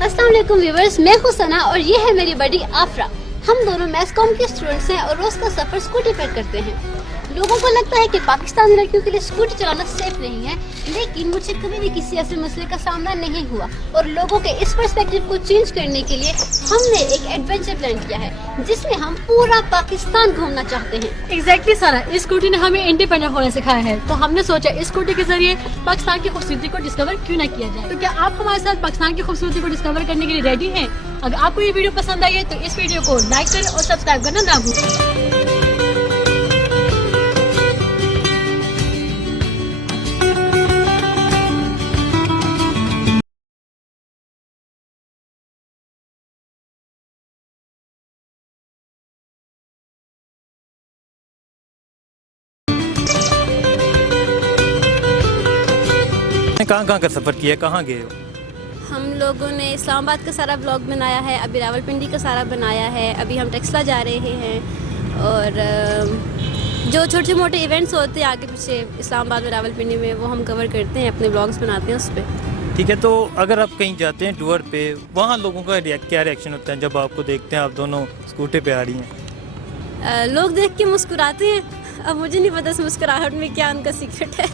अस्सलाम वालेकुम व्यूअर्स, मैं हूं सना और ये है मेरी बड़ी आफरा। हम दोनों मैथ्स कॉम के स्टूडेंट्स हैं और रोज का सफर स्कूटी पर करते हैं। लोगों को लगता है कि पाकिस्तानी लड़कियों के लिए स्कूटी चलाना सेफ नहीं है, लेकिन मुझे कभी भी किसी ऐसे मसले का सामना नहीं हुआ और लोगों के इस पर्सपेक्टिव को चेंज करने के लिए हमने एक एडवेंचर प्लान किया है जिसमें हम पूरा पाकिस्तान घूमना चाहते हैं। एग्जैक्टली सारा, इस स्कूटी ने हमें इंडिपेंडेंट होना सिखाया है, तो हमने सोचा इस स्कूटी के जरिए पाकिस्तान की खूबसूरती को डिस्कवर क्यों ना किया जाए। तो क्या आप हमारे साथ पाकिस्तान की खूबसूरती को डिस्कवर करने के लिए रेडी हैं? अगर आपको ये वीडियो पसंद आई है तो इस वीडियो को लाइक करें और सब्सक्राइब करना ना भूलें। कहाँ का सफ़र किया, कहाँ गए हो? हम लोगों ने इस्लामाबाद का सारा ब्लॉग बनाया है, अभी रावलपिंडी का सारा बनाया है, अभी हम टेक्सला जा रहे हैं और जो छोटे मोटे इवेंट्स होते हैं आगे पीछे इस्लामाबाद में रावलपिंडी में वो हम कवर करते हैं, अपने ब्लॉग्स बनाते हैं उस पर। ठीक है, तो अगर आप कहीं जाते हैं टूर पे, वहाँ लोगों का क्या रिएक्शन होता है जब आपको देखते हैं आप दोनों स्कूटी पे आ रही हैं? लोग देख के मुस्कुराते हैं। अब मुझे नहीं पता इस मुस्कुराहट में क्या उनका सीक्रेट है।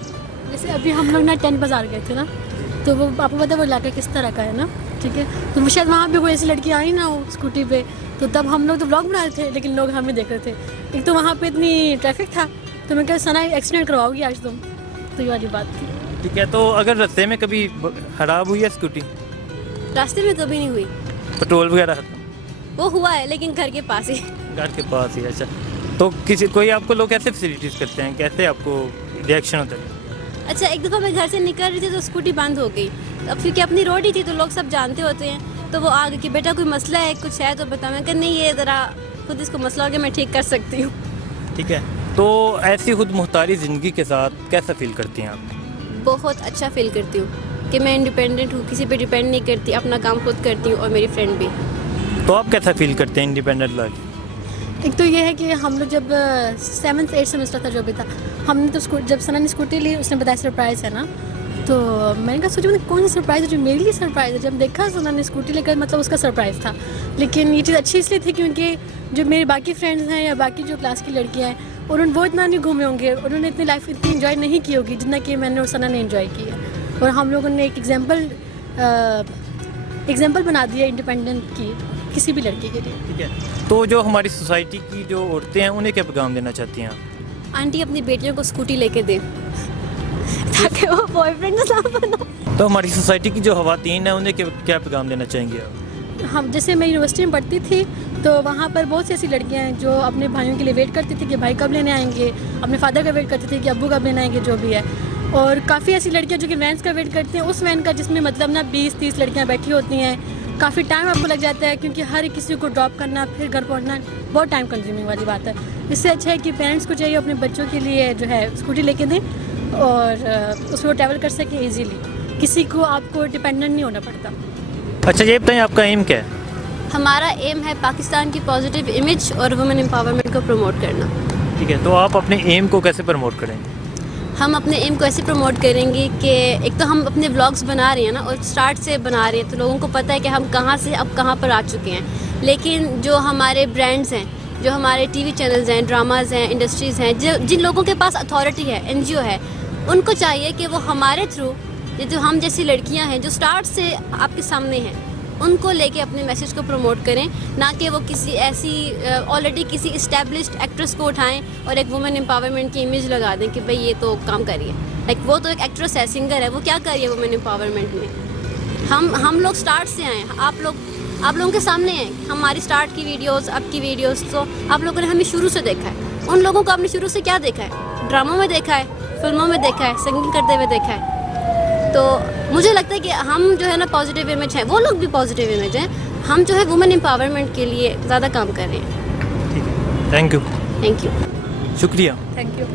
जैसे अभी हम लोग ना 10 बाज़ार गए थे ना, तो वो आपको पता है वो इलाका किस तरह का है ना, ठीक है। तो वो शायद वहाँ पे कोई ऐसी लड़की आई ना वो स्कूटी पे, तो तब हम लोग तो ब्लॉग बना रहे थे लेकिन लोग हमें देख रहे थे। एक तो वहाँ पे इतनी ट्रैफिक था, तो मैं कहा सना एक्सीडेंट करवाओगी आज तुम, तो ये वाली बात थी। ठीक है, तो अगर रास्ते में कभी खराब हुई है स्कूटी? रास्ते में कभी नहीं हुई। पेट्रोल वगैरह वो हुआ है लेकिन घर के पास ही। घर के पास ही? अच्छा, तो कोई आपको लोग कैसे फैसिलिटीज़ करते हैं, कैसे आपको रिएक्शन होता है? अच्छा, एक दफ़ा मैं घर से निकल रही थी तो स्कूटी बंद हो गई। अब क्योंकि अपनी रोड ही थी तो लोग सब जानते होते हैं, तो वो आगे कि बेटा कोई मसला है, कुछ है तो बता। मैं कहा नहीं, ये ज़रा खुद इसको मसला हो गया, मैं ठीक कर सकती हूँ। ठीक है, तो ऐसी खुद मुख्तारी ज़िंदगी के साथ कैसा फील करती हैं आप? बहुत अच्छा फील करती हूँ कि मैं इंडिपेंडेंट हूँ, किसी पे डिपेंड नहीं करती, अपना काम खुद करती हूँ और मेरी फ्रेंड भी। तो आप कैसा फील करते हैं इंडिपेंडेंट लाइफ? एक तो ये है कि हम लोग जब 7th 8th सेमेस्टर था जो भी था, हमने तो जब सना ने स्कूटी ली उसने बताया सरप्राइज़ है ना, तो मैंने कहा सोचा कौन सा सरप्राइज़ है जो मेरे लिए सरप्राइज़ है। जब देखा सना ने स्कूटी लेकर, मतलब उसका सरप्राइज़ था। लेकिन ये चीज़ अच्छी इसलिए थी क्योंकि जो मेरे बाकी फ्रेंड्स हैं या बाकी जो क्लास की लड़कियाँ हैं उन्होंने वो इतना नहीं घूमे होंगे, उन्होंने इतनी लाइफ इतनी इन्जॉय नहीं की होगी जितना कि मैंने और सना ने इन्जॉय की है। और हम लोगों ने एक एग्जाम्पल बना दिया इंडिपेंडेंट की किसी भी लड़की के लिए। ठीक है, तो जो हमारी सोसाइटी की जो औरतें हैं उन्हें क्या पैगाम देना चाहती हैं आप? आंटी अपनी बेटियों को स्कूटी लेके दें ताकि वो बॉयफ्रेंड ना बना। तो हमारी सोसाइटी की जो ख़वातीन हैं उन्हें क्या पैगाम देना चाहेंगे आप? हम जैसे मैं यूनिवर्सिटी में पढ़ती थी तो वहाँ पर बहुत सी ऐसी लड़कियाँ हैं जो अपने भाइयों के लिए वेट करती थी कि भाई कब लेने आएंगे, अपने फादर का वेट करती थी कि अब्बू कब लेने आएंगे, जो भी है। और काफ़ी ऐसी लड़कियाँ जो कि वैन का वेट करती हैं, उस वैन का जिसमें मतलब ना 20-30 लड़कियाँ बैठी होती हैं। काफ़ी टाइम आपको लग जाता है क्योंकि हर किसी को ड्रॉप करना फिर घर पहुंचना बहुत टाइम कंज्यूमिंग वाली बात है। इससे अच्छा है कि पेरेंट्स को चाहिए अपने बच्चों के लिए जो है स्कूटी लेके दें और उसमें वो ट्रैवल कर सकें ईजीली, किसी को आपको डिपेंडेंट नहीं होना पड़ता। अच्छा, ये बताएं आपका एम क्या है? हमारा एम है पाकिस्तान की पॉजिटिव इमेज और वुमेन एम्पावरमेंट को प्रमोट करना। ठीक है, तो आप अपने एम को कैसे प्रमोट करेंगे? हम अपने एम को ऐसे प्रमोट करेंगे कि एक तो हम अपने व्लॉग्स बना रहे हैं ना और स्टार्ट से बना रहे हैं, तो लोगों को पता है कि हम कहाँ से अब कहाँ पर आ चुके हैं। लेकिन जो हमारे ब्रांड्स हैं, जो हमारे टीवी चैनल्स हैं, ड्रामाज हैं, इंडस्ट्रीज़ हैं, जिन लोगों के पास अथॉरिटी है, एनजीओ है, उनको चाहिए कि वो हमारे थ्रू जो हम जैसी लड़कियाँ हैं जो स्टार्ट से आपके सामने हैं उनको लेके अपने मैसेज को प्रमोट करें, ना कि वो किसी ऐसी ऑलरेडी किसी इस्टेब्लिश्ड एक्ट्रेस को उठाएं और एक वुमेन एम्पावरमेंट की इमेज लगा दें कि भाई ये तो काम कर रही है। लाइक वो तो एक एक्ट्रेस है, सिंगर है, वो क्या कर रही है वुमेन एम्पावरमेंट में। हम लोग स्टार्ट से आए हैं, आप लोगों के सामने हैं हमारी स्टार्ट की वीडियोस, अब की वीडियोस। तो आप लोगों ने हमें शुरू से देखा है, उन लोगों को आपने शुरू से क्या देखा है? ड्रामों में देखा है, फिल्मों में देखा है, सिंगिंग करते हुए देखा है। तो मुझे लगता है कि हम जो है ना पॉजिटिव इमेज है, वो लोग भी पॉजिटिव इमेज हैं। हम जो है वुमेन एम्पावरमेंट के लिए ज़्यादा काम कर रहे हैं। ठीक है, थैंक यू। थैंक यू, शुक्रिया, थैंक यू।